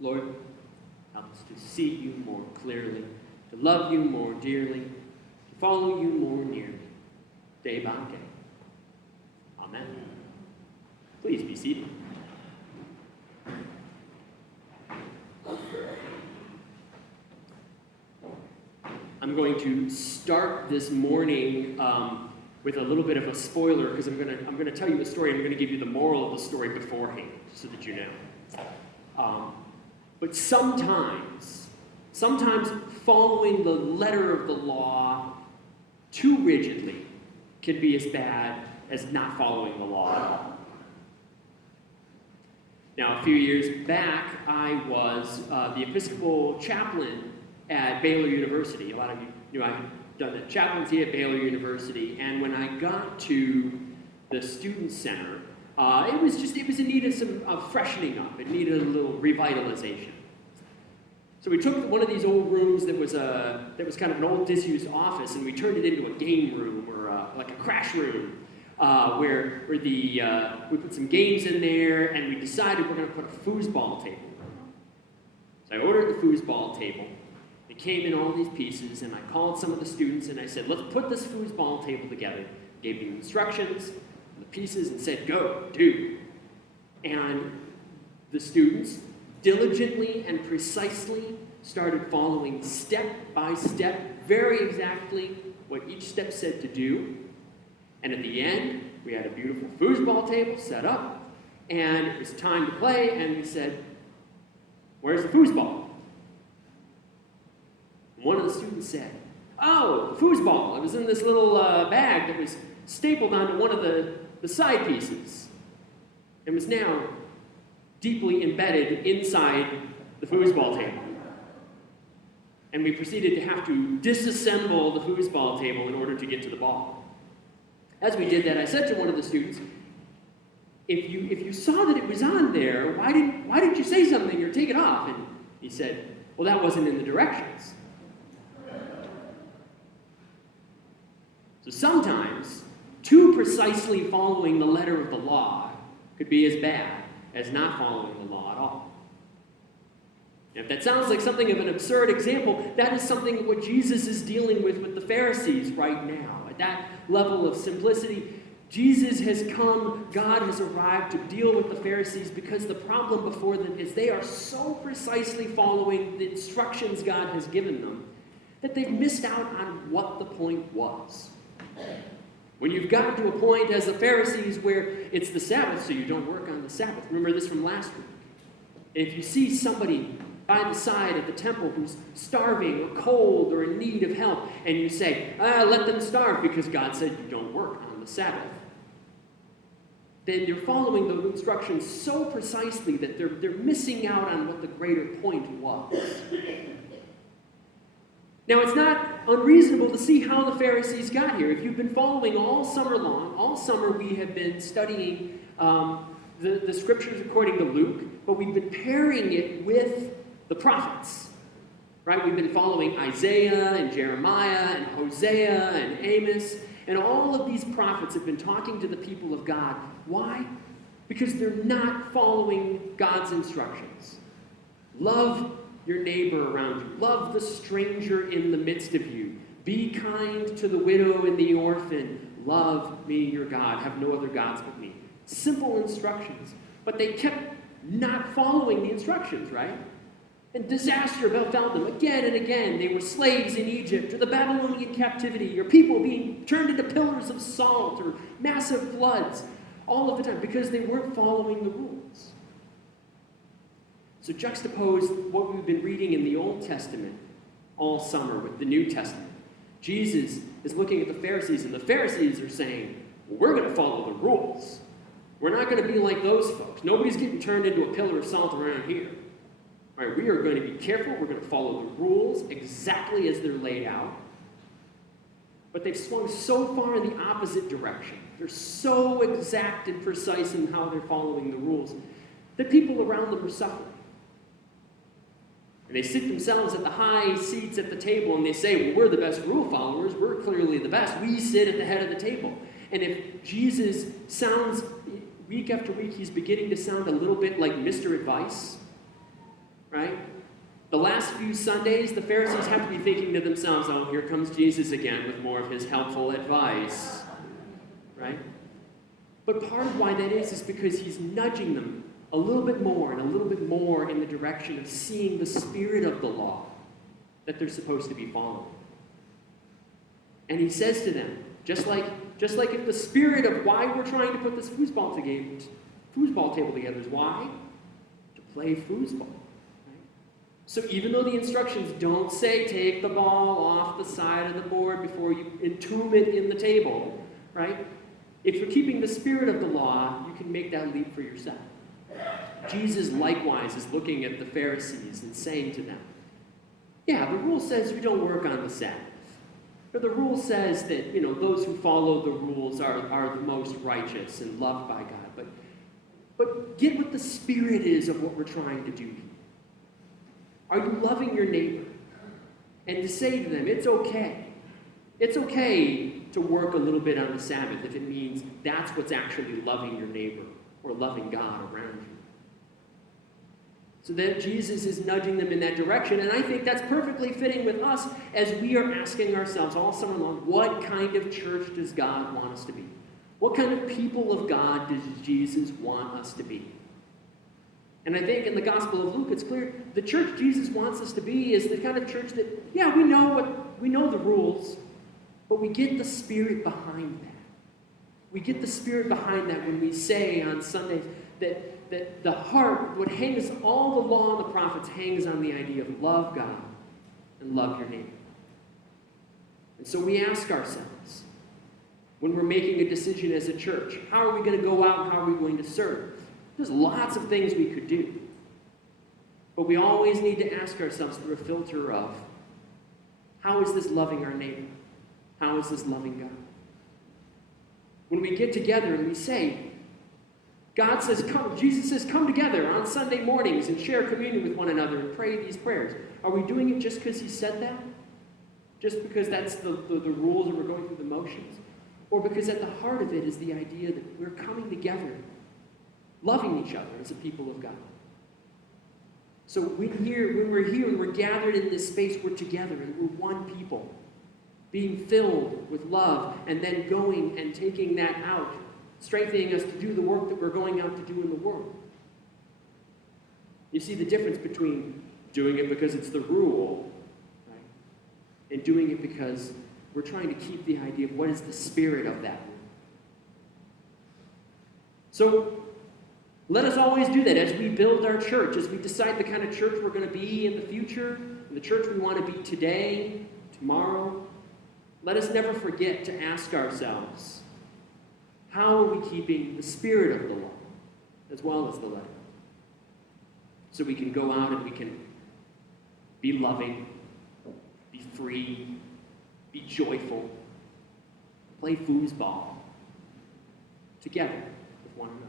Lord, help us to see you more clearly, to love you more dearly, to follow you more nearly, day by day. Amen. Please be seated. I'm going to start this morning with a little bit of a spoiler because I'm going to tell you a story. I'm going to give you the moral of the story beforehand so that you know. But sometimes following the letter of the law too rigidly can be as bad as not following the law at all. Now, a few years back, I was the Episcopal chaplain at Baylor University. A lot of you know I've done the chaplaincy at Baylor University, and when I got to the student center, it was in need of some freshening up. It needed a little revitalization. So we took one of these old rooms that was kind of an old disused office, and we turned it into a game room or like a crash room, where we put some games in there, and we decided we're going to put a foosball table. So I ordered the foosball table. It came in all these pieces, and I called some of the students, and I said, let's put this foosball table together. Gave them instructions, the pieces, and said, go, do. And the students diligently and precisely started following step by step, very exactly what each step said to do. And at the end, we had a beautiful foosball table set up, and it was time to play, and we said, where's the foosball? One of the students said, oh, the foosball. It was in this little bag that was stapled onto one of the side pieces. It was now deeply embedded inside the foosball table. And we proceeded to have to disassemble the foosball table in order to get to the ball. As we did that, I said to one of the students, if you saw that it was on there, why didn't you say something or take it off? And he said, well, that wasn't in the directions. So sometimes, too precisely following the letter of the law could be as bad as not following the law at all. If that sounds like something of an absurd example, that is something what Jesus is dealing with the Pharisees right now. At that level of simplicity, Jesus has come, God has arrived to deal with the Pharisees because the problem before them is they are so precisely following the instructions God has given them that they've missed out on what the point was. When you've gotten to a point as the Pharisees where it's the Sabbath, so you don't work on the Sabbath. Remember this from last week. If you see somebody by the side at the temple who's starving or cold or in need of help, and you say, let them starve because God said you don't work on the Sabbath, then you're following those instructions so precisely that they're missing out on what the greater point was. Now, it's not unreasonable to see how the Pharisees got here. If you've been following all summer we have been studying the scriptures according to Luke, but we've been pairing it with the prophets, right? We've been following Isaiah and Jeremiah and Hosea and Amos, and all of these prophets have been talking to the people of God. Why? Because they're not following God's instructions. Love your neighbor around you. Love the stranger in the midst of you. Be kind to the widow and the orphan. Love me, your God. Have no other gods but me. Simple instructions. But they kept not following the instructions, right? And disaster befell them again and again. They were slaves in Egypt, or the Babylonian captivity, or people being turned into pillars of salt, or massive floods, all of the time, because they weren't following the rules. So juxtapose what we've been reading in the Old Testament all summer with the New Testament. Jesus is looking at the Pharisees, and the Pharisees are saying, well, we're going to follow the rules. We're not going to be like those folks. Nobody's getting turned into a pillar of salt around here. All right, we are going to be careful. We're going to follow the rules exactly as they're laid out. But they've swung so far in the opposite direction. They're so exact and precise in how they're following the rules that people around them are suffering. And they sit themselves at the high seats at the table and they say, well, we're the best rule followers. We're clearly the best. We sit at the head of the table. And if Jesus sounds, week after week, he's beginning to sound a little bit like Mr. Advice, right? The last few Sundays, the Pharisees have to be thinking to themselves, oh, here comes Jesus again with more of his helpful advice, right? But part of why that is because he's nudging them a little bit more and a little bit more in the direction of seeing the spirit of the law that they're supposed to be following. And he says to them, just like if the spirit of why we're trying to put this foosball table together is why? To play foosball. Right? So even though the instructions don't say take the ball off the side of the board before you entomb it in the table, right? If you're keeping the spirit of the law, you can make that leap for yourself. Jesus likewise is looking at the Pharisees and saying to them, yeah, the rule says you don't work on the Sabbath. Or the rule says that, those who follow the rules are the most righteous and loved by God. But get what the spirit is of what we're trying to do here. Are you loving your neighbor? And to say to them, it's okay. It's okay to work a little bit on the Sabbath if it means that's what's actually loving your neighbor or loving God around you. So that Jesus is nudging them in that direction, and I think that's perfectly fitting with us as we are asking ourselves all summer long, what kind of church does God want us to be? What kind of people of God does Jesus want us to be? And I think in the Gospel of Luke, it's clear the church Jesus wants us to be is the kind of church that, yeah, we know the rules, but we get the spirit behind that. We get the spirit behind that when we say on Sundays that the heart, what hangs, all the law and the prophets hangs on the idea of love God and love your neighbor. And so we ask ourselves, when we're making a decision as a church, how are we going to go out and how are we going to serve? There's lots of things we could do. But we always need to ask ourselves through a filter of, how is this loving our neighbor? How is this loving God? When we get together and we say, God says, come, Jesus says, come together on Sunday mornings and share communion with one another and pray these prayers. Are we doing it just because he said that? Just because that's the rules and we're going through the motions? Or because at the heart of it is the idea that we're coming together, loving each other as a people of God. So when we're here and we're gathered in this space, we're together and we're one people, being filled with love and then going and taking that out, strengthening us to do the work that we're going out to do in the world. You see the difference between doing it because it's the rule, right, and doing it because we're trying to keep the idea of what is the spirit of that rule. So let us always do that as we build our church, as we decide the kind of church we're going to be in the future, and the church we want to be today, tomorrow. Let us never forget to ask ourselves, how are we keeping the spirit of the law as well as the letter? So we can go out and we can be loving, be free, be joyful, play foosball together with one another.